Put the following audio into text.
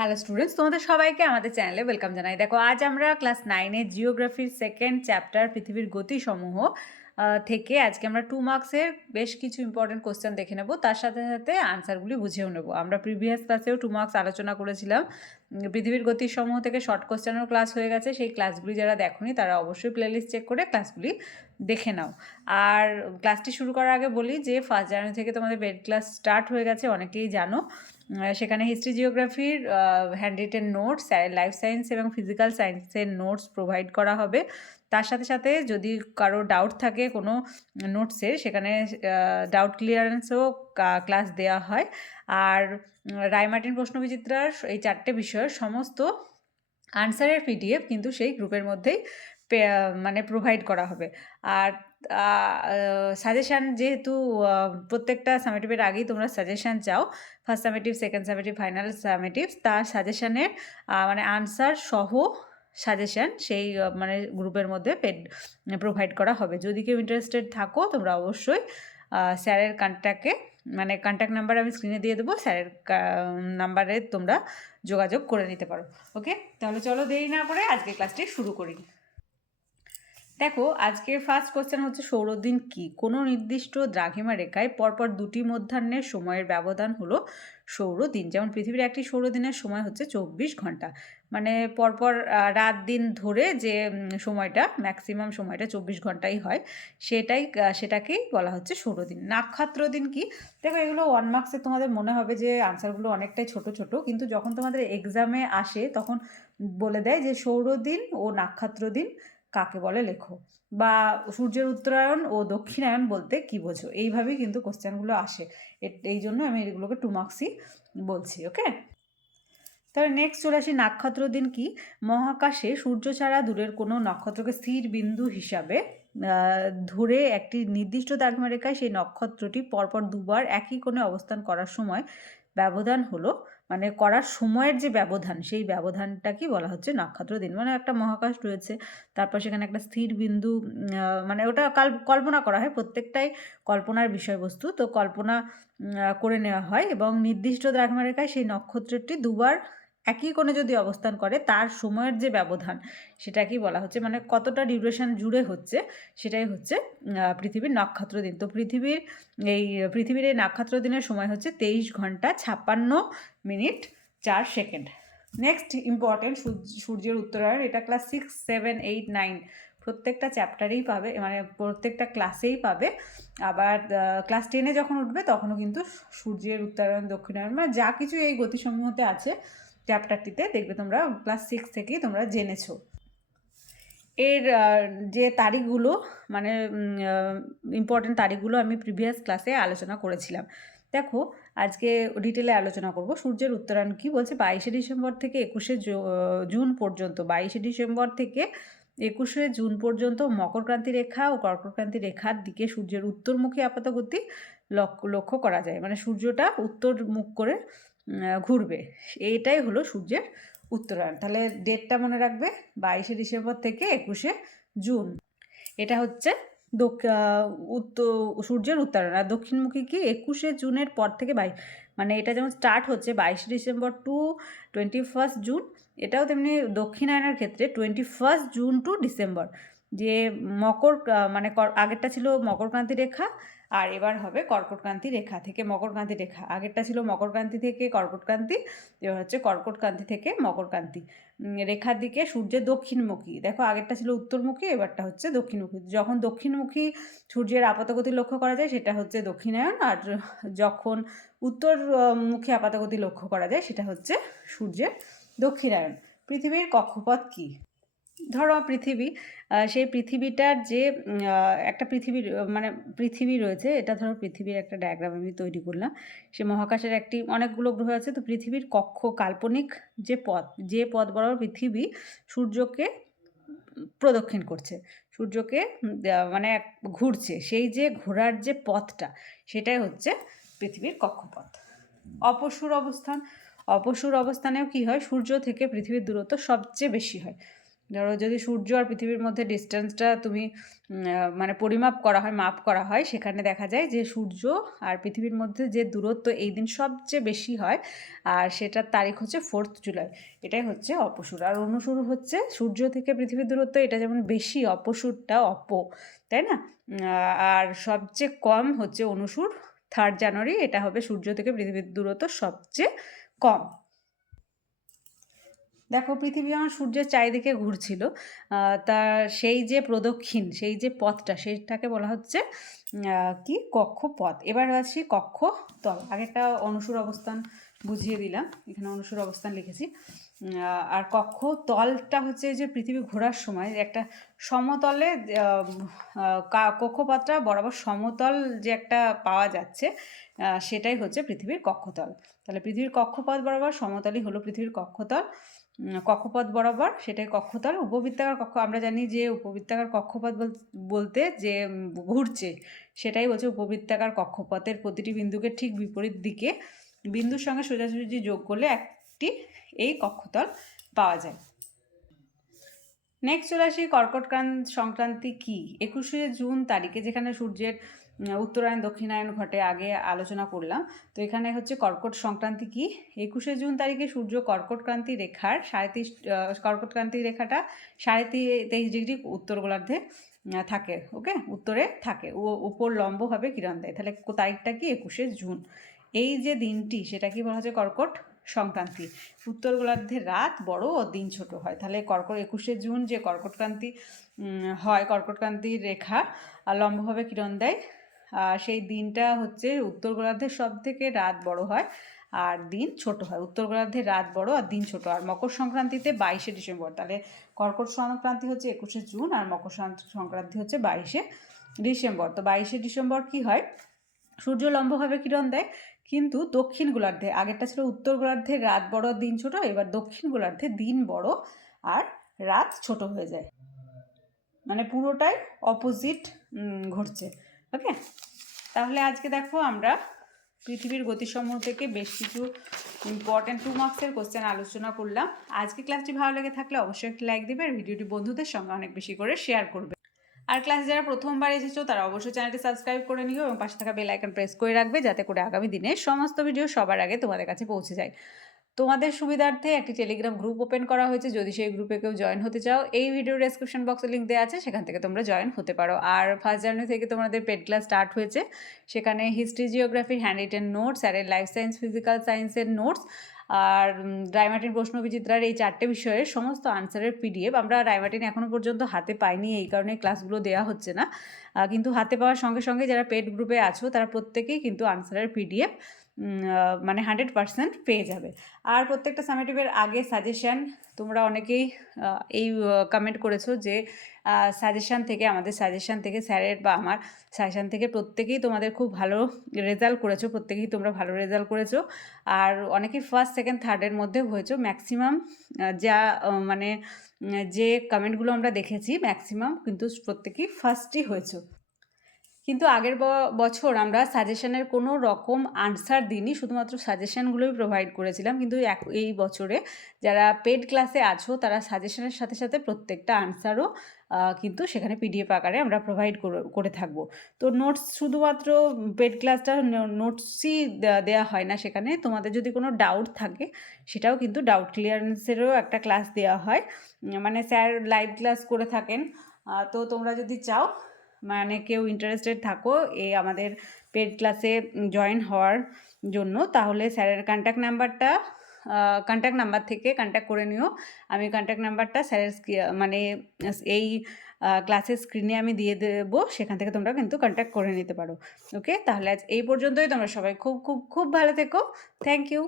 Hello students তোমাদের সবাইকে আমাদের চ্যানেলে ওয়েলকাম জানাই। দেখো, আজ আমরা ক্লাস নাইনের জিওগ্রাফির সেকেন্ড চ্যাপ্টার পৃথিবীর গতিসমূহ থেকে আজকে আমরা টু মার্কসের বেশ কিছু ইম্পর্টেন্ট কোশ্চেন দেখে নেব। তার সাথে সাথে আনসারগুলি বুঝেও নেব। আমরা প্রিভিয়াস ক্লাসেও টু মার্কস আলোচনা করেছিলাম। পৃথিবীর গতির সমূহ থেকে শর্ট কোশ্চেনেরও ক্লাস হয়ে গেছে। সেই ক্লাসগুলি যারা দেখোনি, তারা অবশ্যই প্লেলিস্ট চেক করে ক্লাসগুলি দেখে নাও। আর ক্লাসটি শুরু করার আগে বলি যে ফার্স্ট জানুয়ারি থেকে তোমাদের বেড ক্লাস স্টার্ট হয়ে গেছে, অনেকেই জানো। সেখানে history জিওগ্রাফির hand written notes life science এবং ফিজিক্যাল সায়েন্সের নোটস প্রোভাইড করা হবে। তার সাথে সাথে যদি কারও ডাউট থাকে কোনো নোটসের সেখানে ডাউট ক্লিয়ারেন্সও ক্লাস দেওয়া হয়। আর রায়মার্টিন প্রশ্নবিচিত্রার এই চারটে বিষয়ের সমস্ত আনসারের পিডিএফ কিন্তু সেই গ্রুপের মধ্যেই মানে প্রোভাইড করা হবে। আর সাজেশান যেহেতু প্রত্যেকটা সামেটিভের আগেই তোমরা সাজেশান চাও first summative second summative final summative তার সাজেশানের মানে আনসার সহ সাজেশান সেই মানে গ্রুপের মধ্যে পেড প্রোভাইড করা হবে। যদি কেউ ইন্টারেস্টেড থাকো, তোমরা অবশ্যই স্যারের কন্ট্যাক্টে মানে কন্ট্যাক্ট নাম্বার আমি স্ক্রিনে দিয়ে দেবো, স্যারের নাম্বারে তোমরা যোগাযোগ করে নিতে পারো। ওকে তাহলে চলো দেরি না করে আজকে ক্লাসটি শুরু করি। দেখো, আজকের ফার্স্ট কোশ্চেন হচ্ছে সৌরদিন কি? কোনো নির্দিষ্ট দ্রাঘিমা রেখায় পরপর দুটি মধ্যাহ্নের সময়ের ব্যবধান হলো সৌরদিন। যেমন পৃথিবীর একটি সৌরদিনের সময় হচ্ছে চব্বিশ ঘণ্টা। মানে পরপর রাত দিন ধরে যে সময়টা ম্যাক্সিমাম সময়টা চব্বিশ ঘন্টাই হয়, সেটাই সেটাকেই বলা হচ্ছে সৌরদিন। নাক্ষত্র দিন কি? দেখো, এগুলো ওয়ান মার্কসে তোমাদের মনে হবে যে আনসারগুলো অনেকটাই ছোট ছোট। কিন্তু যখন তোমাদের এক্সামে আসে, তখন বলে দেয় যে সৌরদিন ও নাক্ষত্র দিন কাকে বলে লেখো। বা সূর্যের উত্তরায়ণ ও দক্ষিণায়ন বলতে কি বোঝো? এইভাবেই কিন্তু কোশ্চেনগুলো আসে। এই জন্য আমি এগুলোকে টু মার্কসই বলছি ওকে তাহলে নেক্সট চলে আসি নক্ষত্র দিন কি? মহাকাশে সূর্য ছাড়া দূরের কোনো নক্ষত্রকে স্থির বিন্দু হিসাবে ধরে একটি নির্দিষ্ট দ্রাঘিমা রেখায় সেই নক্ষত্রটি পরপর দুবার একই কোণে অবস্থান করার সময় ব্যবধান হলো মানে করার সময়ের যে ব্যবধান, সেই ব্যবধানটা কি বলা হচ্ছে? নক্ষত্র দিন। মানে একটা মহাকাশ রয়েছে, তারপর সেখানে একটা স্থির বিন্দু মানে ওটা কাল- কল্পনা করা হয়, প্রত্যেকটাই কল্পনার বিষয়বস্তু। তো কল্পনা করে নেওয়া হয় এবং নির্দিষ্ট দ্রাঘমারেখায় সেই নক্ষত্রটি দুবার একই কোণে যদি অবস্থান করে, তার সময়ের যে ব্যবধান, সেটাকেই বলা হচ্ছে মানে কতটা ডিউরেশন জুড়ে হচ্ছে, সেটাই হচ্ছে পৃথিবীর নক্ষত্র দিন। তো পৃথিবীর এই পৃথিবীর এই নক্ষত্র দিনের সময় হচ্ছে তেইশ ঘণ্টা ছাপ্পান্ন মিনিট চার সেকেন্ড। নেক্সট ইম্পর্টেন্ট সূর্যের উত্তরায়ণ, এটা class six seven eight nine প্রত্যেকটা চ্যাপ্টারেই পাবে মানে প্রত্যেকটা ক্লাসেই পাবে। আবার ক্লাস টেনে যখন উঠবে, তখনও কিন্তু সূর্যের উত্তরায়ণ দক্ষিণায়ন মানে যা কিছু এই গতিসমূহতে আছে চ্যাপ্টারটিতে দেখবে তোমরা ক্লাস সিক্স থেকেই তোমরা জেনেছো। এর যে তারিখগুলো মানে ইম্পর্টেন্ট তারিখগুলো আমি প্রিভিয়াস ক্লাসে আলোচনা করেছিলাম। দেখো, আজকে ডিটেলে আলোচনা করব। সূর্যের উত্তরায়ণ কি বলছে? বাইশে ডিসেম্বর থেকে একুশে জুন পর্যন্ত। বাইশে ডিসেম্বর থেকে একুশে জুন পর্যন্ত মকরক্রান্তি রেখা ও কর্কটক্রান্তি রেখার দিকে সূর্যের উত্তরমুখী আপাতগতি লক্ষ্য করা যায়। মানে সূর্যটা উত্তর মুখ করে ঘুরবে। এইটাই হলো সূর্যের উত্তরায়ণ। তাহলে ডেটটা মনে রাখবে বাইশে ডিসেম্বর থেকে একুশে জুন। এটা হচ্ছে উত্তর সূর্যের উত্তরায়ণ। আর দক্ষিণমুখী কি? একুশে জুনের পর থেকে বাই মানে এটা যেমন স্টার্ট হচ্ছে বাইশে December to twenty first June, এটাও তেমনি দক্ষিণায়নের ক্ষেত্রে twenty first June to December. যে মকর মানে আগেরটা ছিল মকরক্রান্তি রেখা আর এবার হবে কর্কটক্রান্তি রেখা থেকে মকরক্রান্তি রেখা। আগেরটা ছিল মকরক্রান্তি থেকে কর্কটক্রান্তি, এবার হচ্ছে কর্কটক্রান্তি থেকে মকরক্রান্তি। রেখার দিকে সূর্যের দক্ষিণমুখী। দেখো আগেরটা ছিল উত্তরমুখী, এবারটা হচ্ছে দক্ষিণমুখী। যখন দক্ষিণমুখী সূর্যের আপাতগতি লক্ষ্য করা যায়, সেটা হচ্ছে দক্ষিণায়ন। আর যখন উত্তরমুখী আপাতগতি লক্ষ্য করা যায়, সেটা হচ্ছে সূর্যের দক্ষিণায়ন। পৃথিবীর কক্ষপথ কী? ধরো পৃথিবী সেই পৃথিবীটার যে একটা পৃথিবীর মানে পৃথিবী রয়েছে, এটা ধরো পৃথিবীর একটা ডায়াগ্রাম আমি তৈরি করলাম। সে মহাকাশের একটি অনেকগুলো গ্রহ আছে, তো পৃথিবীর কক্ষ, কাল্পনিক যে পথ যে পথ বরাবর পৃথিবী সূর্যকে প্রদক্ষিণ করছে, সূর্যকে মানে ঘুরছে, সেই যে ঘোরার যে পথটা, সেটাই হচ্ছে পৃথিবীর কক্ষপথ। অপসূর অবস্থান, অপসূর অবস্থানেও কি হয়? সূর্য থেকে পৃথিবীর দূরত্ব সবচেয়ে বেশি হয়। ধরো যদি সূর্য আর পৃথিবীর মধ্যে ডিস্টেন্সটা তুমি মানে পরিমাপ করা হয়, মাপ করা হয়, সেখানে দেখা যায় যে সূর্য আর পৃথিবীর মধ্যে যে দূরত্ব এই দিন সবচেয়ে বেশি হয়, আর সেটার তারিখ হচ্ছে ফোর্থ জুলাই। এটাই হচ্ছে অপসুর। আর অনুসুর হচ্ছে সূর্য থেকে পৃথিবীর দূরত্ব, এটা যেমন বেশি, অপসুরটা অপ, তাই না? আর সবচেয়ে কম হচ্ছে অনুসুর থার্ড জানুয়ারি, এটা হবে সূর্য থেকে পৃথিবীর দূরত্ব সবচেয়ে কম। দেখো পৃথিবী আমার সূর্যের চারিদিকে ঘুরছিল। তা সেই যে প্রদক্ষিণ, সেই যে পথটা সেইটাকে বলা হচ্ছে কি? কক্ষপথ। এবার আছি কক্ষ তল আগেরটা অনুসুর অবস্থান বুঝিয়ে দিলাম, এখানে অনুসুর অবস্থান লিখেছি। আর কক্ষ তলটা হচ্ছে যে পৃথিবী ঘোরার সময়, একটা সমতলে কক্ষপথটা বরাবর সমতল যে একটা পাওয়া যাচ্ছে সেটাই হচ্ছে পৃথিবীর কক্ষতল। তাহলে পৃথিবীর কক্ষপথ বরাবর সমতলই হলো পৃথিবীর কক্ষতল। কক্ষপথ বরাবর, সেটাই কক্ষতল, উপবৃত্তাকার কক্ষ, আমরা জানি যে উপবৃত্তাকার কক্ষপথ বল- বলতে যে ঘুরছে, সেটাই বলছে উপবৃত্তাকার কক্ষপথের প্রতিটি বিন্দুকে ঠিক বিপরীত দিকে বিন্দুর সঙ্গে সোজাসুজি যোগ করলে একটি, এই কক্ষতল পাওয়া যায়। নেক্সট চলে আসি কর্কটক্রান সংক্রান্তি কী? একুশে জুন তারিখে যেখানে সূর্যের উত্তরায়ণ দক্ষিণায়ন ঘটে, আগে আলোচনা করলাম। তো এখানে হচ্ছে কর্কট সংক্রান্তি কি? একুশে জুন তারিখে সূর্য কর্কটক্রান্তি রেখার সাড়ে তিরিশ কর্কটক্রান্তি রেখাটা সাড়ে তেইশ ডিগ্রি উত্তর গোলার্ধে থাকে, ওকে? উত্তরে থাকে। ও উপর লম্বভাবে কিরণ দেয়। তাহলে তারিখটা কি? একুশে জুন। এই যে দিনটি, সেটা কি বলা হচ্ছে কর্কট সংক্রান্তি? উত্তর গোলার্ধে রাত বড় ও দিন ছোট হয়। তাহলে কর্কট, একুশে জুন যে কর্কটক্রান্তি হয় কর্কটক্রান্তির রেখা লম্বভাবে কিরণ দেয় সেই দিনটা হচ্ছে উত্তর গোলার্ধে সব থেকে রাত বড় হয় আর দিন ছোট হয়। উত্তর গোলার্ধে রাত বড় আর দিন ছোট। আর মকর সংক্রান্তিতে বাইশে ডিসেম্বর। তাহলে কর্কট সংক্রান্তি হচ্ছে একুশে জুন আর মকর সংক্রান্তি হচ্ছে বাইশে ডিসেম্বর। তো বাইশে ডিসেম্বর কি হয়? সূর্য লম্বভাবে কিরণ দেয়, কিন্তু দক্ষিণ গোলার্ধে, আগেরটা ছিল উত্তর গোলার্ধে রাত বড়, দিন ছোট, এবার দক্ষিণ গোলার্ধে দিন বড় আর রাত ছোট হয়ে যায়। মানে পুরোটাই অপোজিট ঘটছে। ওকে তাহলে আজকে দেখো আমরা পৃথিবীর গতিসমূহ থেকে বেশ কিছু ইম্পর্ট্যান্ট টু মার্কসের কোশ্চেন আলোচনা করলাম। আজকে ক্লাসটি ভালো লেগে থাকলে অবশ্যই একটি লাইক দিবে আর ভিডিওটি বন্ধুদের সঙ্গে অনেক বেশি করে শেয়ার করবে। আর ক্লাস যারা প্রথমবার এসেছ, তারা অবশ্যই চ্যানেলটি সাবস্ক্রাইব করে নিও এবং পাশে থাকা বেল আইকন প্রেস করে রাখবে যাতে করে আগামী দিনে সমস্ত ভিডিও সবার আগে তোমাদের কাছে পৌঁছে যায়। তোমাদের সুবিধার্থে একটি টেলিগ্রাম গ্রুপ ওপেন করা হয়েছে। যদি সেই গ্রুপে কেউ জয়েন হতে চাও, এই ভিডিও ডেসক্রিপশন বক্সে লিঙ্ক দেওয়া আছে, সেখান থেকে তোমরা জয়েন হতে পারো। আর ফার্স্ট জানুয়ারি থেকে তোমাদের পেড ক্লাস স্টার্ট হয়েছে। সেখানে history geography hand written notes আর লাইফ সায়েন্স ফিজিক্যাল সায়েন্সের নোটস আর রায়মার্টিন প্রশ্ন বিচিত্রার এই চারটে বিষয়ের সমস্ত আনসারের পিডিএফ আমরা রায়মার্টিন এখনও পর্যন্ত হাতে পাইনি, এই কারণে ক্লাসগুলো দেওয়া হচ্ছে না। কিন্তু হাতে পাওয়ার সঙ্গে সঙ্গে যারা পেড গ্রুপে আছো, তারা প্রত্যেকেই কিন্তু আনসারের পিডিএফ মানে হান্ড্রেড পার্সেন্ট পেয়ে যাবে। আর প্রত্যেকটা সামেটিভের আগে সাজেশান তোমরা অনেকেই এই কমেন্ট করেছ যে সাজেশান থেকে, আমাদের সাজেশান থেকে স্যারের বা আমার সাজেশান থেকে প্রত্যেকেই তোমাদের খুব ভালো রেজাল্ট করেছ, প্রত্যেকেই তোমরা ভালো রেজাল্ট করেছ। আর অনেকেই ফার্স্ট সেকেন্ড থার্ডের মধ্যে হয়েছো। ম্যাক্সিমাম যা মানে যে কমেন্টগুলো আমরা দেখেছি ম্যাক্সিমাম কিন্তু প্রত্যেকেই ফার্স্টই হয়েছো। কিন্তু আগের বছর আমরা সাজেশনের কোনো রকম আনসার দিইনি, শুধুমাত্র সাজেশনগুলোই প্রোভাইড করেছিলাম। কিন্তু এই বছরে যারা পেড ক্লাসে আছো, তারা সাজেশনের সাথে সাথে প্রত্যেকটা আনসারও কিন্তু সেখানে পিডিএফ আকারে আমরা প্রোভাইড করে থাকব। তো নোটস শুধুমাত্র পেড ক্লাসটা নোটসই দেওয়া হয় না সেখানে। তোমাদের যদি কোনো ডাউট থাকে, সেটাও কিন্তু ডাউট ক্লিয়ারেন্সেরও একটা ক্লাস দেওয়া হয়। মানে স্যার লাইভ ক্লাস করে থাকেন। তো তোমরা যদি চাও মানে কেউ ইন্টারেস্টেড থাকো এই আমাদের পেড ক্লাসে জয়েন হওয়ার জন্য, তাহলে স্যারের কন্ট্যাক্ট নাম্বারটা কন্ট্যাক্ট নাম্বার থেকে কন্ট্যাক্ট করে নিও। আমি কন্ট্যাক্ট নাম্বারটা স্যারের মানে এই ক্লাসের স্ক্রিনে আমি দিয়ে দেবো, সেখান থেকে তোমরা কিন্তু কন্ট্যাক্ট করে নিতে পারো। ওকে তাহলে আজ এই পর্যন্তই, তোমরা সবাই খুব খুব খুব ভালো থেকো। Thank you